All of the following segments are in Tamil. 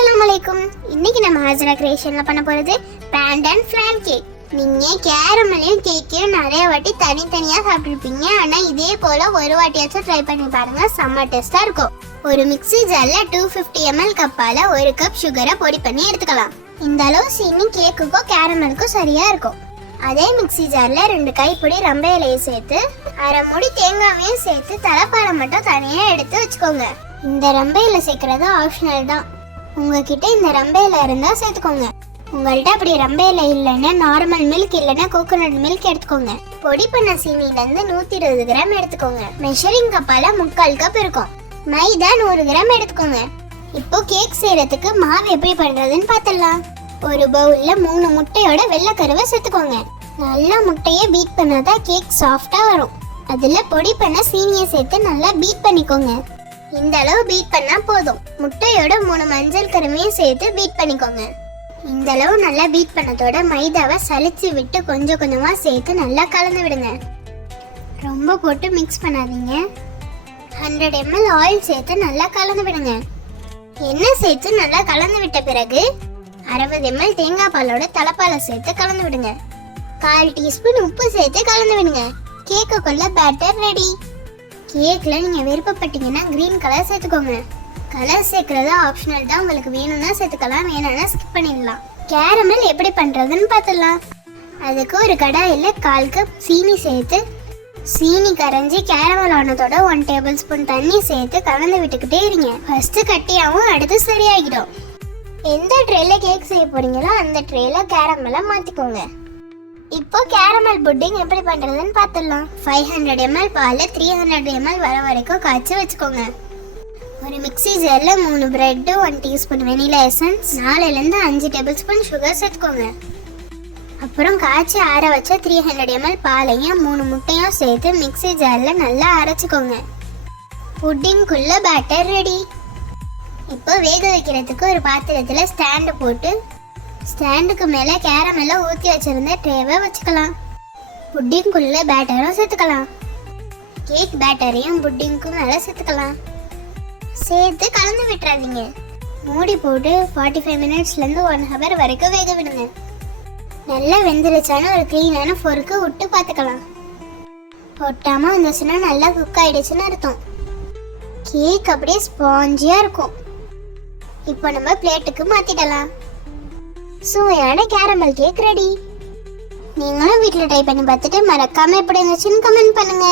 அஸ்ஸலாமு அலைக்கும். இன்னைக்கு நம்ம ஹாஜரா கிரியேஷன்ல பண்ண போறது பேண்ட் அண்ட் ஃபிளான் கேக். நீங்க கேரமலையும் கேக்கையும் நிறைய வாட்டி தனித்தனியா சாப்பிட்டுருப்பீங்க. ஆனா இதே போல ஒரு வாட்டியாச்சும் ட்ரை பண்ணி பாருங்க, செம்ம டேஸ்டா இருக்கும். ஒரு மிக்ஸி ஜார்ல 250 ml கப்பால 1 கப் சுகரை பொடி பண்ணி எடுத்துக்கலாம். இந்த அளவு சீனி கேக்குக்கும் கேரமலுக்கும் சரியா இருக்கும். அதே மிக்ஸி ஜார்ல 2 கைப்பிடி ரம்பை இலையை சேர்த்து 1/2 மூடி தேங்காவையும் சேர்த்து தலைப்பாலை மட்டும் தனியா எடுத்து வச்சுக்கோங்க. இந்த ரம்பையில சேர்க்கறது ஆப்ஷனல் தான். உங்ககிட்ட இந்த ரம்பையில இருந்தா சேர்த்துக்கோங்க. உங்கள்கிட்ட அப்படி ரம்பையில இல்லைன்னா நார்மல் மில்க் இல்லைன்னா கோகோனட் மில்க் எடுத்துக்கோங்க. பொடி பண்ண சீனில இருந்து 120 கிராம் எடுத்துக்கோங்க. மெஷரிங் கப்பால 3/4 கப் இருக்கும். மைதா 100 கிராம் எடுத்துக்கோங்க. இப்போ கேக் செய்யறதுக்கு மாவு எப்படி பண்றதுன்னு பார்த்துடலாம். ஒரு பவுல்ல 3 முட்டையோட வெள்ளைக்கருவை சேர்த்துக்கோங்க. நல்லா முட்டையை பீட் பண்ணாதான் கேக் சாஃப்டா வரும். அதுல பொடி பண்ண சீனியை சேர்த்து நல்லா பீட் பண்ணிக்கோங்க. இந்த அளவு பீட் பண்ணா போதும். முட்டையோட 3 மஞ்சள் கருமையும் சேர்த்து பீட் பண்ணிக்கோங்க. இந்த அளவு நல்லா பீட் பண்ணதோட மைதாவை சலிச்சு விட்டு கொஞ்சம் கொஞ்சமா சேர்த்து நல்லா கலந்து விடுங்க. ரொம்ப போட்டு மிக்ஸ் பண்ணாதீங்க. 100 ml ஆயில் சேர்த்து நல்லா கலந்து விடுங்க. எண்ணெய் சேர்த்து நல்லா கலந்து விட்ட பிறகு 60 ml தேங்காய் பாலோட தலைப்பாலை சேர்த்து கலந்து விடுங்க. 1/4 டீஸ்பூன் உப்பு சேர்த்து கலந்து விடுங்க. கேக்குக்குள்ள பேட்டர் ரெடி. கேக்ல நீங்க விருப்பப்பட்டீங்கன்னா கிரீன் கலர் சேர்த்துக்கோங்க. கலர் சேர்க்கறது ஆப்ஷனல் தான். உங்களுக்கு வேணும்னா சேர்த்துக்கலாம், வேணும்னா ஸ்கிப் பண்ணிடலாம். கேரமல் எப்படி பண்றதுன்னு பார்த்துடலாம். அதுக்கு ஒரு கடாயில் 1/4 கப் சீனி சேர்த்து சீனி கரைஞ்சி கேரமல் ஆனதோட 1 டேபிள் ஸ்பூன் தண்ணி சேர்த்து கலந்து விட்டுக்கிட்டே இருங்க. ஃபர்ஸ்ட் கட்டியாகவும் அடுத்து சரியாகிடும். எந்த ட்ரேல கேக் செய்ய போறீங்களோ அந்த ட்ரேல கேரமலை மாத்திக்கோங்க. இப்போ கேரமல் புட்டிங் எப்படி பண்றதுன்னு பார்த்துடலாம். 500 ml பால் 300 ml வர வரைக்கும் காய்ச்சி வச்சுக்கோங்க. ஒரு மிக்ஸி ஜார்ல 3 பிரெட், 1 டீஸ்பூன் வெனிலா எசன்ஸ், 4ல 5 டேபிள் ஸ்பூன் சுகர் சேர்த்துக்கோங்க. அப்புறம் காய்ச்சி ஆற வச்ச 300 ml பாலையும் 3 முட்டையும் சேர்த்து மிக்ஸி ஜார்ல நல்லா அரைச்சிக்கோங்க. புட்டிங்குள்ள பேட்டர் ரெடி. இப்போ வேக வைக்கிறதுக்கு ஒரு பாத்திரத்துல ஸ்டாண்டு போட்டு ஸ்டாண்டுக்கு மேல கேரமெல்ல ஊற்றி வச்சிருந்த ட்ரேவை வச்சுக்கலாம். புட்டிங்குள்ள பேட்டரும் சேர்த்துக்கலாம். கேக் பேட்டரையும் புட்டிங்க்கு மேல சேர்த்துக்கலாம். சேர்த்து கலந்து விட்டுறாதீங்க. மூடி போட்டு 45 மினிட்ஸ்லேருந்து 1 ஹவர் வரைக்கும் வேக விடுங்க. நல்லா வெந்துருச்சான ஒரு க்ளீனான ஃபோர்க்கு விட்டு பார்த்துக்கலாம். ஒட்டாமல் வந்துச்சுன்னா நல்லா குக் ஆகிடுச்சுன்னு அர்த்தம். கேக் அப்படியே ஸ்பாஞ்சியாக இருக்கும். இப்போ நம்ம பிளேட்டுக்கு மாற்றிடலாம். சுவையான கேரமல் கேக் ரெடி. நீங்களும் வீட்டில் ட்ரை பண்ணி பார்த்துட்டு மறக்காம எப்படி இருந்துச்சுன்னு கமெண்ட் பண்ணுங்க.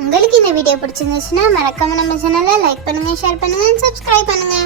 உங்களுக்கு இந்த வீடியோ பிடிச்சிருந்துச்சுன்னா மறக்காம நம்ம சேனலை லைக் பண்ணுங்க, ஷேர் பண்ணுங்க, சப்ஸ்கிரைப் பண்ணுங்க.